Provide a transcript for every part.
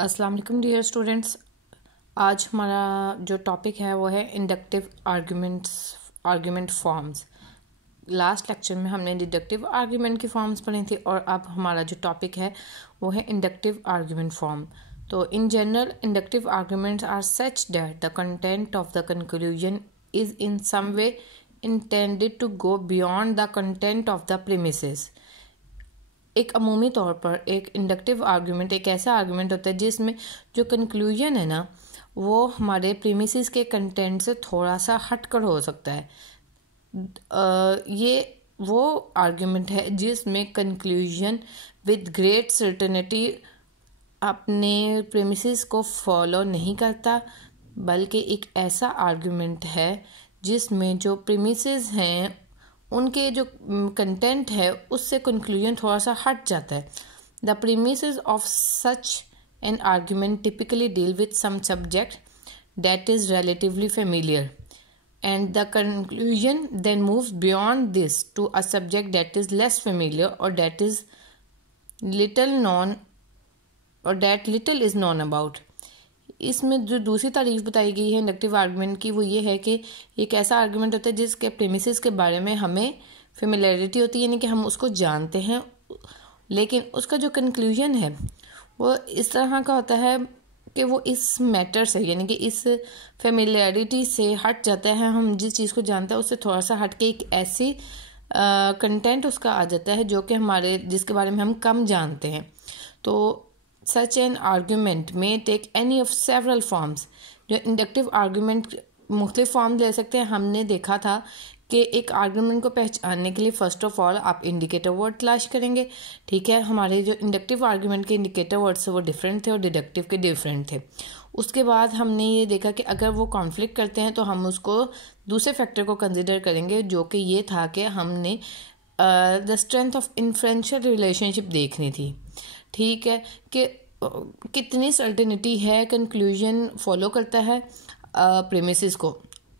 अस्सलाम वालेकुम dear students. आज हमारा जो टॉपिक है वो है inductive argument forms. Last lecture में हमने डिडक्टिव आर्ग्यूमेंट की फॉर्म्स पढ़ी थी और अब हमारा जो टॉपिक है वो है इंडक्टिव आर्ग्यूमेंट फॉर्म। तो in general inductive arguments are such that the content of the conclusion is in some way intended to go beyond the content of the premises. एक अमूमी तौर पर एक इंडक्टिव आर्ग्यूमेंट एक ऐसा आर्ग्यूमेंट होता है जिसमें जो कंक्लूजन है ना वो हमारे प्रीमिसेस के कंटेंट से थोड़ा सा हटकर हो सकता है। ये वो आर्ग्यूमेंट है जिसमें कंक्लूजन विद ग्रेट सर्टेनिटी अपने प्रीमिसेस को फॉलो नहीं करता, बल्कि एक ऐसा आर्ग्यूमेंट है जिसमें जो प्रीमिसेस हैं उनके जो कंटेंट है उससे कंक्लूजन थोड़ा सा हट जाता है। The premises of such an argument typically deal with some subject that is relatively familiar and the conclusion then moves beyond this to a subject that is less familiar और that is little known और that little is known about. इसमें जो दूसरी तारीफ बताई गई है inductive argument की वो ये है कि एक ऐसा आर्गुमेंट होता है जिसके प्रीमिसेस के बारे में हमें फेमिलियरिटी होती है, यानी कि हम उसको जानते हैं, लेकिन उसका जो कंक्लूजन है वो इस तरह का होता है कि वो इस मैटर से यानी कि इस फेमिलियरिटी से हट जाता है। हम जिस चीज़ को जानते हैं उससे थोड़ा सा हट के एक ऐसी कंटेंट उसका आ जाता है जो कि हमारे जिसके बारे में हम कम जानते हैं। तो Such an argument may take any of several forms। जो इंडक्टिव आर्ग्यूमेंट मुख्तलिफ फॉर्म ले सकते हैं। हमने देखा था कि एक आर्ग्यूमेंट को पहचानने के लिए फ़र्स्ट ऑफ ऑल आप इंडिकेटर वर्ड तलाश करेंगे, ठीक है। हमारे जो इंडक्टिव आर्ग्यूमेंट के इंडिकेटर वर्ड्स वो डिफरेंट थे और डिडक्टिव के डिफरेंट थे। उसके बाद हमने ये देखा कि अगर वो कॉन्फ्लिक्ट करते हैं तो हम उसको दूसरे फैक्टर को कंसिडर करेंगे, जो कि ये था कि हमने the strength of inferential relationship देखनी थी, ठीक है, कि कितनी सर्टेनिटी है कंक्लूजन फॉलो करता है प्रीमिसेस को।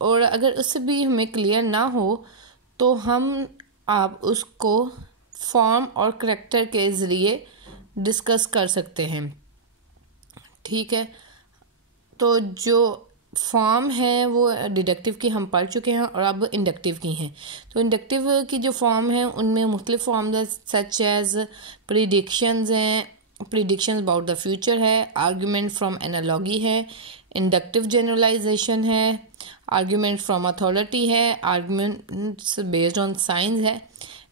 और अगर उससे भी हमें क्लियर ना हो तो हम आप उसको फॉर्म और करैक्टर के ज़रिए डिस्कस कर सकते हैं, ठीक है। तो जो फॉर्म है वो डिडक्टिव की हम पढ़ चुके हैं और अब इंडक्टिव की हैं। तो इंडक्टिव की जो फॉर्म है उनमें मुख्तलिफ फॉर्म सच एज प्रिडिक्शंस हैं, प्रिडिक्शंस अबाउट द फ्यूचर है, आर्ग्यूमेंट फ्रॉम एनालॉगी है, इंडक्टिव जनरलाइजेशन है, आर्ग्यूमेंट फ्रॉम अथॉरिटी है, आर्ग्यूमेंट्स बेस्ड ऑन साइंस है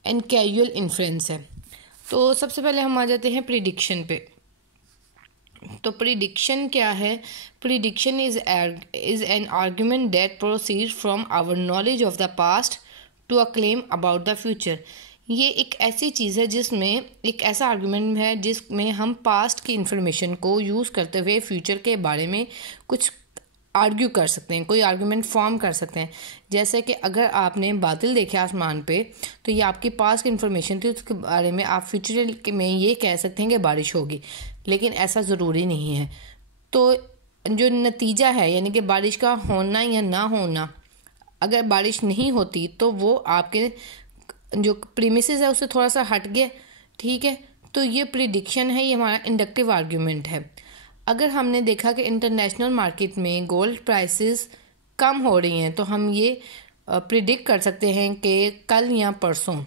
एंड कैजुअल इन्फ्रेंस है। तो सबसे पहले हम आ जाते हैं प्रिडिक्शन पे। तो प्रिडिक्शन क्या है? Prediction is an argument that proceed from our knowledge of the past to a claim about the future. ये एक ऐसी चीज़ है जिसमें एक ऐसा आर्गुमेंट है जिसमें हम पास्ट की इंफॉर्मेशन को यूज़ करते हुए फ्यूचर के बारे में कुछ आर्ग्यू कर सकते हैं, कोई आर्गुमेंट फॉर्म कर सकते हैं। जैसे कि अगर आपने बादल देखे आसमान पे तो ये आपकी पास्ट की इंफॉर्मेशन थी, उसके बारे में आप फ्यूचर में ये कह सकते हैं कि बारिश होगी, लेकिन ऐसा ज़रूरी नहीं है। तो जो नतीजा है यानी कि बारिश का होना या ना होना, अगर बारिश नहीं होती तो वो आपके जो प्रीमिसेस है उससे थोड़ा सा हट गया, ठीक है। तो ये प्रिडिक्शन है, ये हमारा इंडक्टिव आर्ग्यूमेंट है। अगर हमने देखा कि इंटरनेशनल मार्केट में गोल्ड प्राइसेस कम हो रही हैं तो हम ये प्रिडिक्ट कर सकते हैं कि कल या परसों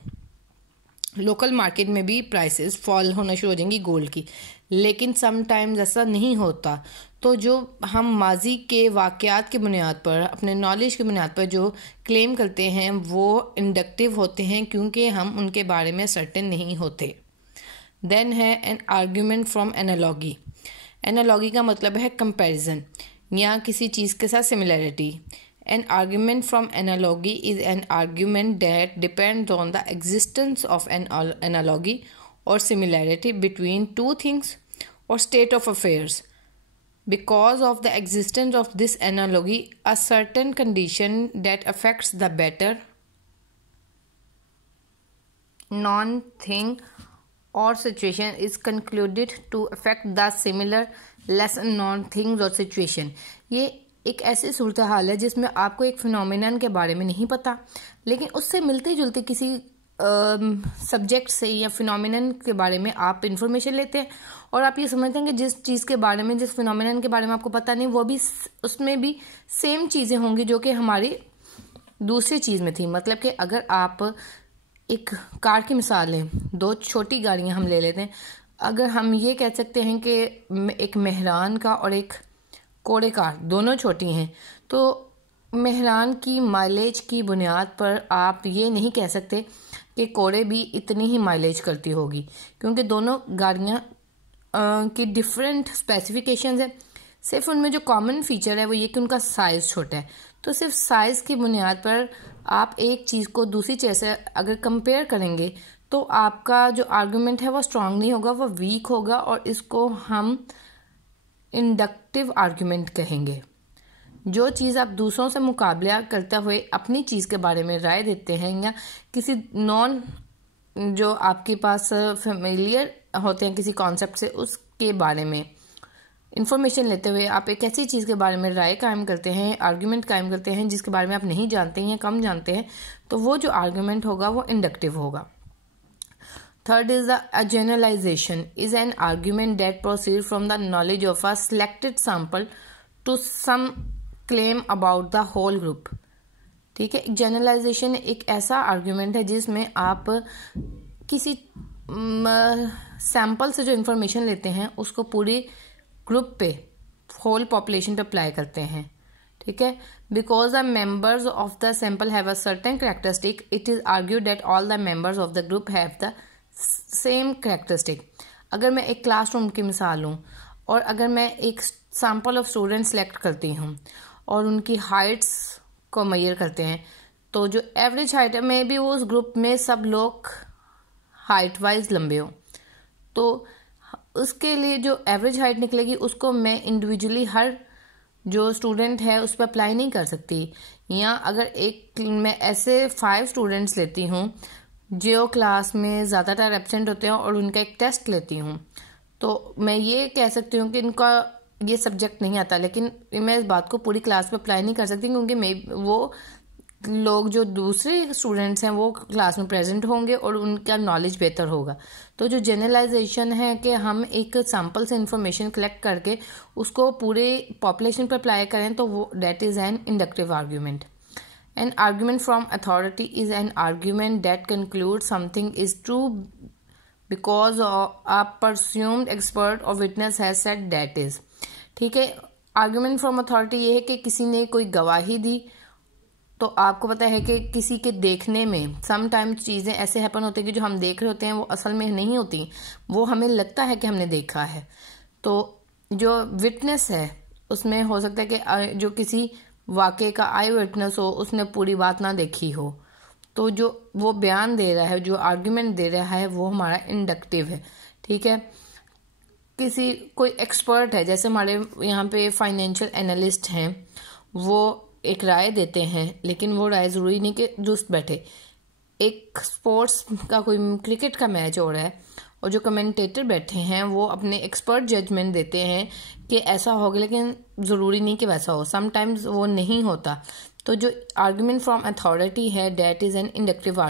लोकल मार्केट में भी प्राइसेस फॉल होना शुरू हो जाएंगी गोल्ड की, लेकिन समटाइम्स ऐसा नहीं होता। तो जो हम माजी के वाक़यात की बुनियाद पर, अपने नॉलेज की बुनियाद पर जो क्लेम करते हैं वो इंडक्टिव होते हैं क्योंकि हम उनके बारे में सर्टेन नहीं होते। देन है N argument from analogy. Analogy का मतलब है कंपैरिजन या किसी चीज़ के साथ similarity. An argument from analogy is an argument that depends on the existence of an analogy or similarity between two things or state of affairs. Because of the existence of this analogy, a certain condition that affects the better non-thing or situation is concluded to affect the similar less non-things or situation. ये एक ऐसी सूरत हाल है जिसमें आपको एक phenomenon के बारे में नहीं पता, लेकिन उससे मिलती जुलती किसी सब्जेक्ट से या फिनोमिनन के बारे में आप इंफॉर्मेशन लेते हैं और आप ये समझते हैं कि जिस चीज़ के बारे में, जिस फिनोमिनन के बारे में आपको पता नहीं, वो भी उसमें भी सेम चीज़ें होंगी जो कि हमारी दूसरी चीज़ में थी। मतलब कि अगर आप एक कार की मिसाल लें, दो छोटी गाड़ियां हम ले लेते हैं, अगर हम ये कह सकते हैं कि एक मेहरान का और एक कोड़े कार दोनों छोटी हैं, तो मेहरान की माइलेज की बुनियाद पर आप ये नहीं कह सकते कि कोड़े भी इतनी ही माइलेज करती होगी, क्योंकि दोनों गाड़ियां की डिफरेंट स्पेसिफिकेशंस है। सिर्फ उनमें जो कॉमन फीचर है वो ये कि उनका साइज़ छोटा है। तो सिर्फ साइज़ की बुनियाद पर आप एक चीज़ को दूसरी चीज़ से अगर कंपेयर करेंगे तो आपका जो आर्गुमेंट है वो स्ट्रांग नहीं होगा, वो वीक होगा, और इसको हम इंडक्टिव आर्गुमेंट कहेंगे। जो चीज़ आप दूसरों से मुकाबला करते हुए अपनी चीज़ के बारे में राय देते हैं, या किसी जो आपके पास फेमिलियर होते हैं किसी कॉन्सेप्ट से, उसके बारे में इंफॉर्मेशन लेते हुए आप एक ऐसी चीज़ के बारे में राय कायम करते हैं, आर्गुमेंट कायम करते हैं जिसके बारे में आप नहीं जानते हैं या कम जानते हैं, तो वो जो आर्गुमेंट होगा वो इंडक्टिव होगा। Third is the generalisation is an argument that proceed from the knowledge of a selected sample to some claim about the whole group. ठीक है, जनरलाइजेशन एक ऐसा आर्गुमेंट है जिसमें आप किसी सैंपल से जो इंफॉर्मेशन लेते हैं उसको पूरी ग्रुप पे, होल पॉपुलेशन पे अप्लाई करते हैं। ठीक है, because the members of the sample have a certain characteristic, it is argued that all the members of the group have the same characteristic. अगर मैं एक क्लासरूम की मिसाल लूँ और अगर मैं एक सैंपल ऑफ स्टूडेंट सेलेक्ट करती हूँ और उनकी हाइट्स को मेजर करते हैं, तो जो एवरेज हाइट है, मे बी वो उस ग्रुप में सब लोग हाइट वाइज लंबे हों, तो उसके लिए जो एवरेज हाइट निकलेगी उसको मैं इंडिविजुअली हर जो स्टूडेंट है उस पर अप्लाई नहीं कर सकती। या अगर एक मैं ऐसे 5 स्टूडेंट्स लेती हूँ जो क्लास में ज़्यादातर एब्सेंट होते हैं और उनका एक टेस्ट लेती हूँ, तो मैं ये कह सकती हूँ कि इनका ये सब्जेक्ट नहीं आता, लेकिन मैं इस बात को पूरी क्लास पे अप्लाई नहीं कर सकती, क्योंकि वो लोग जो दूसरे स्टूडेंट्स हैं वो क्लास में प्रेजेंट होंगे और उनका नॉलेज बेहतर होगा। तो जो जनरलाइजेशन है कि हम एक सैंपल से इंफॉर्मेशन कलेक्ट करके उसको पूरे पॉपुलेशन पर अप्लाई करें, तो वो that is an inductive argument. An argument from authority is an argument that conclude something is true because a presumed expert और witness has said that is. ठीक है, आर्ग्यूमेंट फ्रॉम अथॉरिटी ये है कि किसी ने कोई गवाही दी, तो आपको पता है कि किसी के देखने में समटाइम्स चीज़ें ऐसे हैपन होते हैं कि जो हम देख रहे होते हैं वो असल में नहीं होती, वो हमें लगता है कि हमने देखा है। तो जो विटनेस है उसमें हो सकता है कि जो किसी वाक़े का आई विटनेस हो, उसने पूरी बात ना देखी हो, तो जो वो बयान दे रहा है, जो आर्ग्यूमेंट दे रहा है, वो हमारा इंडक्टिव है। ठीक है, कोई एक्सपर्ट है, जैसे हमारे यहाँ पे फाइनेंशियल एनालिस्ट हैं, वो एक राय देते हैं, लेकिन वो राय ज़रूरी नहीं कि दुरुस्त बैठे। एक स्पोर्ट्स का कोई क्रिकेट का मैच हो रहा है और जो कमेंटेटर बैठे हैं वो अपने एक्सपर्ट जजमेंट देते हैं कि ऐसा होगा, लेकिन ज़रूरी नहीं कि वैसा हो, समटाइम्स वो नहीं होता। तो जो आर्ग्यूमेंट फ्रॉम अथॉरिटी है दैट इज़ एन इंडक्टिव